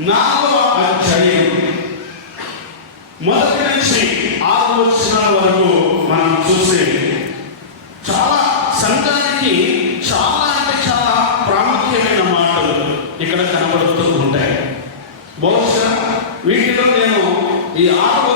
నాలుగవ అధ్యాయం. మొదటి నుంచి ఆరు వరకు మనం చూసే చాలా సంఘానికి చాలా అంటే చాలా ప్రాముఖ్యమైన మాటలు ఇక్కడ కనబడుతూ ఉంటాయి. బహుశా వీటిలో నేను ఈ ఆరు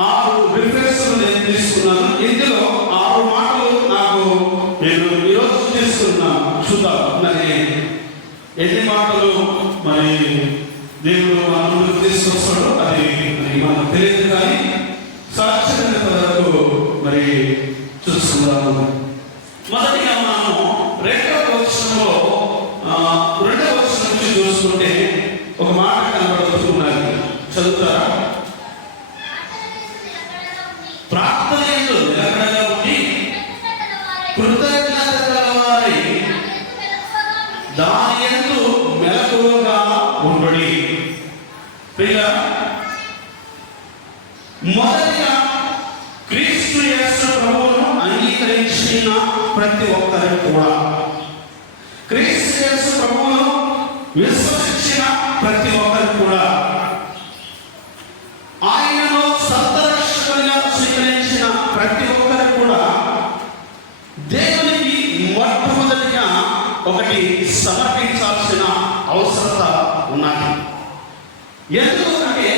ఆరు రిఫరెన్స్లు నేను తీసుకున్నాను. ఇందులో దేవుడు మన ముందుకు తీసుకొస్తాడో అది మనకు తెలియదు కానీ సాక్షరత వరకు మరి చూస్తున్నాము. మొదటిగా మనము రెండవ వచనంలో రెండవ వచనం నుంచి చూసుకుంటే ఒక మాట కనబడుతున్నది చదువుతారా? ప్రార్థన నిలకడగా ఉండి కృతజ్ఞత గలవారై దాని ఎందు మెలకువగా ఉండుడి. పిల్ల మొదటిగా క్రీస్తు యేసు ప్రభువును అంగీకరించిన ప్రతి ఒక్కరు కూడా. క్రీస్తు యేసు ప్రభువును విశ్వసించిన ప్రతి ఒక్కరు కూడా. ఆయనను సంతరక్షకునిగా స్వీకరించిన ప్రతి ఒక్కరు కూడా దేవునికి మొట్టమొదటిగా ఒకటి సమర్పించాల్సిన అవసరత ఉన్నది. ఎందుకంటే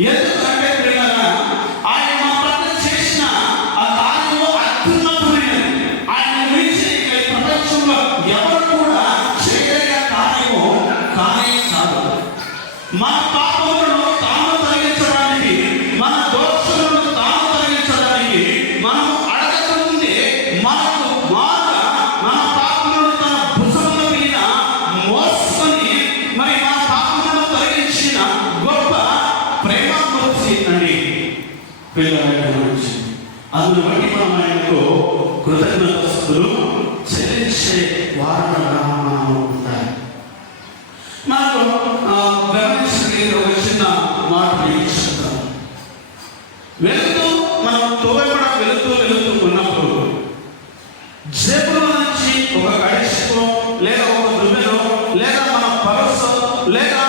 ఎందుకంటే ప్రియులారా, ఆయన మా పట్ల చేసిన ఆ కార్యము అత్యున్నతమైనది. ఆయన గురించి ఈ ప్రపంచంలో ఎవరు కూడా చేయగలిగే కార్యము కానే కాదు. మన పిల్లల గురించి. అందును బట్టి మనం ఆయనకు కృతజ్ఞతలు చెల్లించే వారణ మనం ఉండాలి మనకు ఆ, ఒక చిన్న మాట మీకు వెళుతూ మనం తోయబడ వెళుతూ వెళుతూ ఉన్నప్పుడు జేబుల నుంచి ఒక గడిచికో లేదా ఒక దుమ్మెలో లేదా మన పరసో లేదా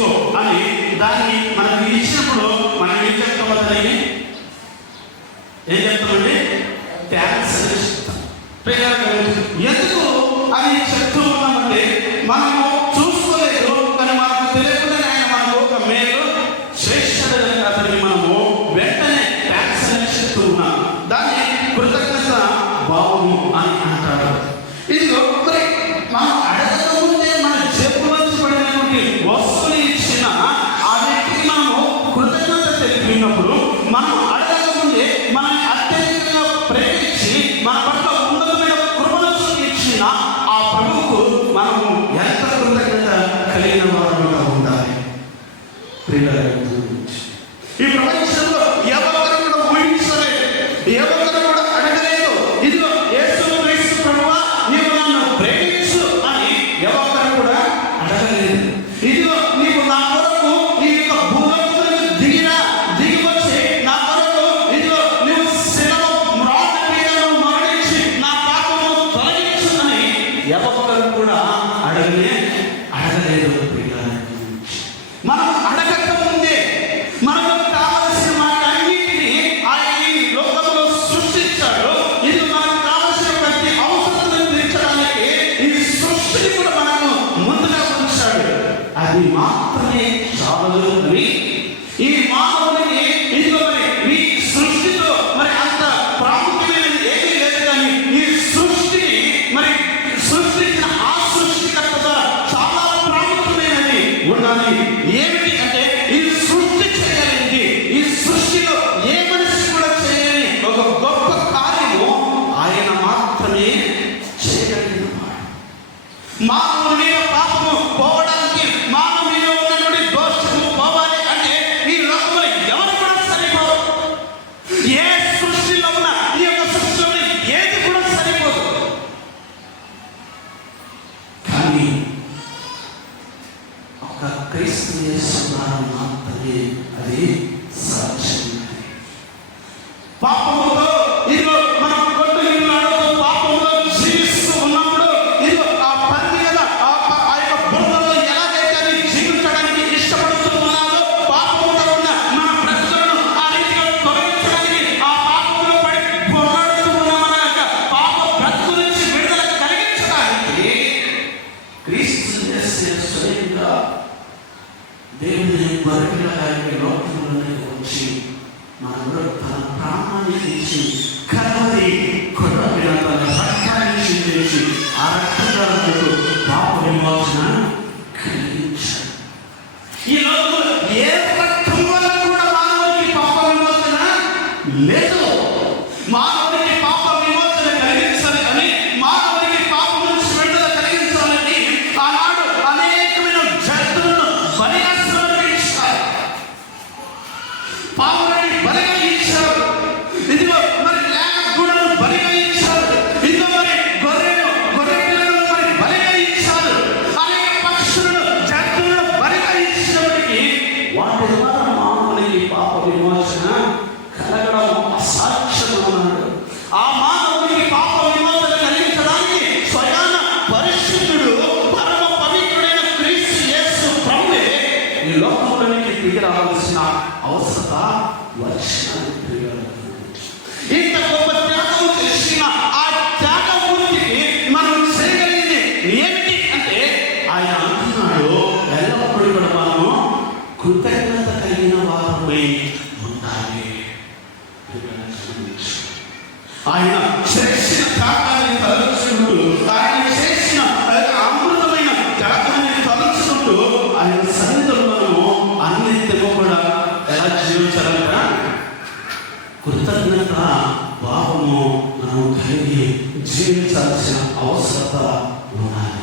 తీసుకో అని దాన్ని మనకు ఇచ్చినప్పుడు మనం ఏం చెప్తాం దాన్ని ఏం చెప్తామండి థ్యాంక్స్ అని చెప్తాం ఎందుకు? అది చెప్తూ ఈ ప్రపంచంలో ఎవరు కూడా ఊహించలేదు. ఎవరు కూడా అడగలేదు. ఇదిగో యేసు క్రీస్తు ప్రభువా నీవు నన్ను ప్రేమించు అని ఎవరు కూడా అడగలేదు. ఇదిగో నీవు నా కొరకు నీ యొక్క భూలోకములకు దిగిన దిగి నా కొరకు ఇదిగో నీవు శిలవ మ్రాణ పీడను మరణించి నా పాపము తొలగించు అని ఎవరు కూడా అడగలేదు. మానవుని మీద పాపము పోవడానికి మానవుని మీద ఉన్నటువంటి దోషము పోవాలి అంటే ఈ లోకంలో ఎవరు కూడా సరిపోరు. ఏ సృష్టిలో ఉన్న ఈ యొక్క సృష్టిలో ఏది కూడా సరిపోదు. కానీ ఒక క్రీస్తు యేసు మాత్రమే అది సాధ్యమైనది దేవుని గొర్రెపిల్లగారి లోకంలోనికి వచ్చి తన ప్రాణాన్ని కలవరి తన రక్తాన్ని ఆ రక్తదారులకు పాప విమోచన కలిగించాడు ఈ లోకంలో ఏ రక్తం వల్ల కూడా మానవునికి పాప విమోచన లేదు. ఆయన చేసిన త్యాగాన్ని తలుచుకుంటూ ఆయన చేసిన అమృతమైన త్యాగాన్ని తలుచుకుంటూ ఆయన సన్నిధిలో మనము అన్నిటిలో కూడా ఎలా జీవించాలంట కృతజ్ఞత భావము మనం కలిగి జీవించాల్సిన అవసరత ఉన్నది